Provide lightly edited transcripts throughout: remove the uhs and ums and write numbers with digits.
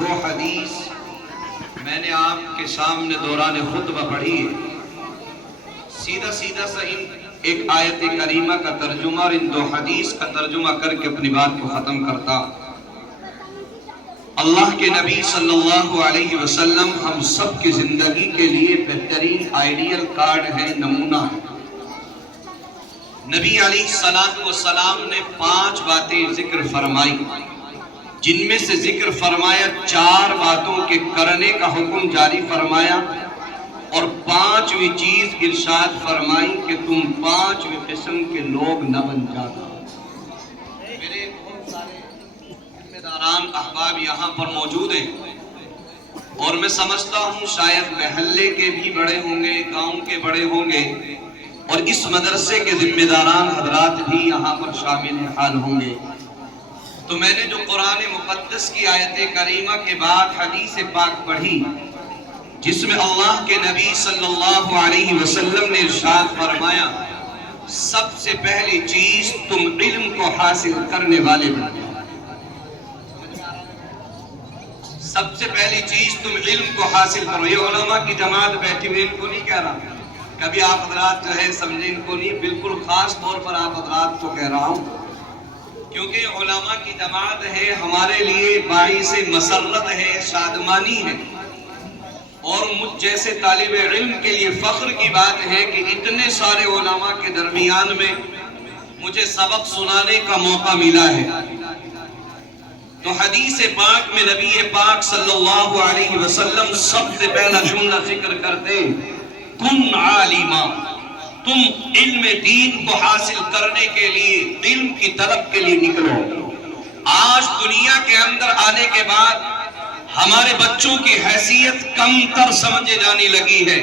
وہ حدیث میں نے آپ کے سامنے دوران خطبہ پڑھی ہے، سیدھا سیدھا سا ایک آیت کریمہ کا ترجمہ اور ان دو حدیث کا ترجمہ کر کے اپنی بات کو ختم کرتا۔ اللہ کے نبی صلی اللہ علیہ وسلم ہم سب کی زندگی کے لیے بہترین آئیڈیل کارڈ ہے، نمونہ ہے۔ نبی علیہ السلام نے 5 باتیں ذکر فرمائی، جن میں سے ذکر فرمایا 4 باتوں کے کرنے کا حکم جاری فرمایا، اور 5ویں چیز ارشاد فرمائی کہ تم 5ویں قسم کے لوگ نہ بن جانا۔ میرے بہت سارے ذمہ داران احباب یہاں پر موجود ہیں، اور میں سمجھتا ہوں شاید محلے کے بھی بڑے ہوں گے، گاؤں کے بڑے ہوں گے، اور اس مدرسے کے ذمہ داران حضرات بھی یہاں پر شامل حال ہوں گے۔ تو میں نے جو قرآن مقدس کی آیت کریمہ کے بعد حدیث پاک پڑھی، جس میں اللہ کے نبی صلی اللہ علیہ وسلم نے ارشاد فرمایا، سب سے پہلی چیز تم علم کو حاصل کرنے والے بنو۔ سب سے پہلی چیز تم علم کو حاصل کرو۔ یہ علماء کی جماعت بیٹھی ہوئی، ان کو نہیں کہہ رہا، کبھی آپ حضرات جو ہے سمجھیں ان کو نہیں، بالکل خاص طور پر آپ حضرات کو کہہ رہا ہوں، کیونکہ علماء کی جماعت ہے ہمارے لیے باعث مسرت ہے، شادمانی ہے، اور مجھ جیسے طالب علم کے لیے فخر کی بات ہے کہ اتنے سارے علماء کے درمیان میں مجھے سبق سنانے کا موقع ملا ہے۔ تو حدیث پاک میں نبی پاک صلی اللہ علیہ وسلم سب سے پہلا جملہ ذکر کرتے، کن عالما، تم علم دین کو حاصل کرنے کے لیے، علم کی طلب کے لیے نکلو۔ آج دنیا کے اندر آنے کے بعد ہمارے بچوں کی حیثیت کم تر سمجھے جانے لگی ہے۔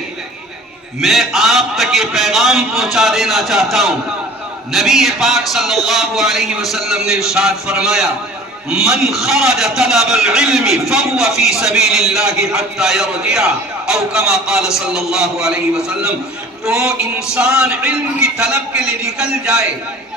میں آپ تک یہ پیغام پہنچا دینا چاہتا ہوں، نبی پاک صلی اللہ علیہ وسلم نے ارشاد فرمایا، من خرج طلب العلم فهو في سبيل الله حتى يرجع، او كما قال صلی اللہ علیہ وسلم۔ تو انسان علم کی طلب کے لیے نکل جائے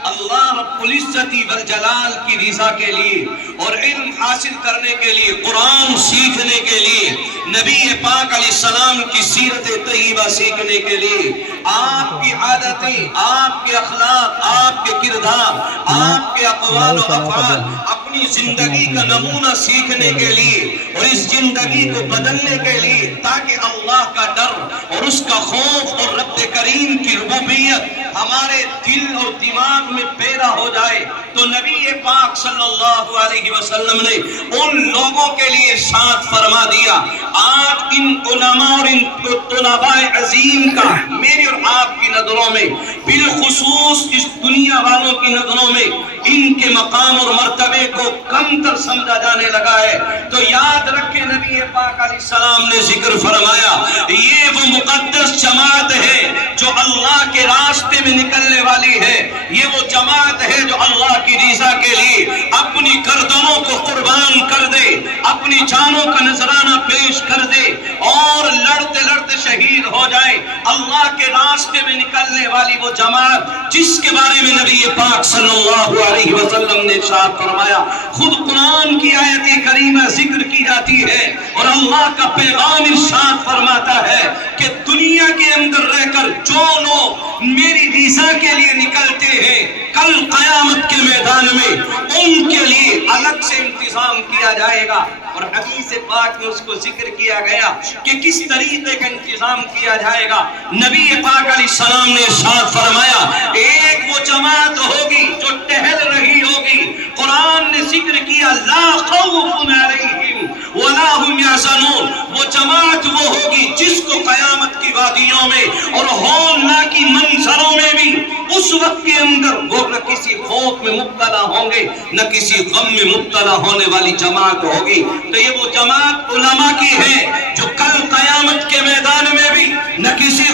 اللہ رب العزت والجلال کی رضا کے لیے، اور علم حاصل کرنے کے لیے، قرآن سیکھنے کے لیے، نبی پاک علیہ السلام کی سیرت طیبہ سیکھنے کے لیے، آپ کی عادتیں، آپ کے اخلاق، آپ کے کردار، آپ کے اقوال و افعال، اپنی زندگی کا نمونہ سیکھنے کے لیے، اور اس زندگی کو بدلنے کے لیے، تاکہ اللہ کا ڈر اور اس کا خوف اور رب کریم کی ربوبیت ہمارے دل اور دماغ میں پیدا ہو جائے، تو نبی پاک صلی اللہ علیہ وسلم نے ان لوگوں کے لیے ارشاد فرما دیا۔ آج ان علماء اور ان طلباء عظیم کا میری اور آپ کی نظروں میں، بالخصوص اس دنیا والوں کی نظروں میں، ان کے مقام اور مرتبے کو کم تر سمجھا جانے لگا ہے۔ تو یاد رکھیں، نبی پاک علیہ السلام نے ذکر فرمایا، یہ وہ مقدس جماعت ہے جو اللہ کے راستے میں نکلنے والی ہے، یہ وہ جماعت ہے جو اللہ کی رضا کے لیے اپنی گردنوں کو قربان کر دے، اپنی جانوں کا نذرانہ پیش کر دے، اور لڑتے لڑتے شہید ہو جائے۔ اللہ کے راستے میں نکلنے والی وہ جماعت جس کے بارے میں نبی پاک صلی اللہ علیہ وسلم نے ارشاد فرمایا، خود قرآن کی آیت کریمہ ذکر کی جاتی ہے، اور اللہ کا پیغام ارشاد فرماتا ہے کہ دنیا کے اندر رہ کر جو لوگ میری رضا کے لیے نکلتے ہیں، کل قیامت کے میدان میں ان کے لیے الگ سے انتظام کیا جائے گا۔ اور حدیث پاک میں اس کو ذکر کیا گیا کہ کس طریقے کا انتظام کیا جائے گا۔ نبی پاک علیہ السلام نے ارشاد فرمایا، ایک وہ جماعت ہوگی جو ٹہل رہی ہوگی، قرآن نے ذکر کیا، لا خوف علیہم ولا هم يحزنون، وہ جماعت وہ ہوگی جس کو قیامت کی وادیوں میں اور ہولناکی منظروں میں بھی اس وقت کے اندر وہ نہ کسی خوف میں مبتلا ہوں گے، نہ کسی غم میں مبتلا ہونے والی جماعت ہوگی۔ تو یہ وہ جماعت علماء کی ہے جو کل قیامت کے میدان میں بھی نہ کسی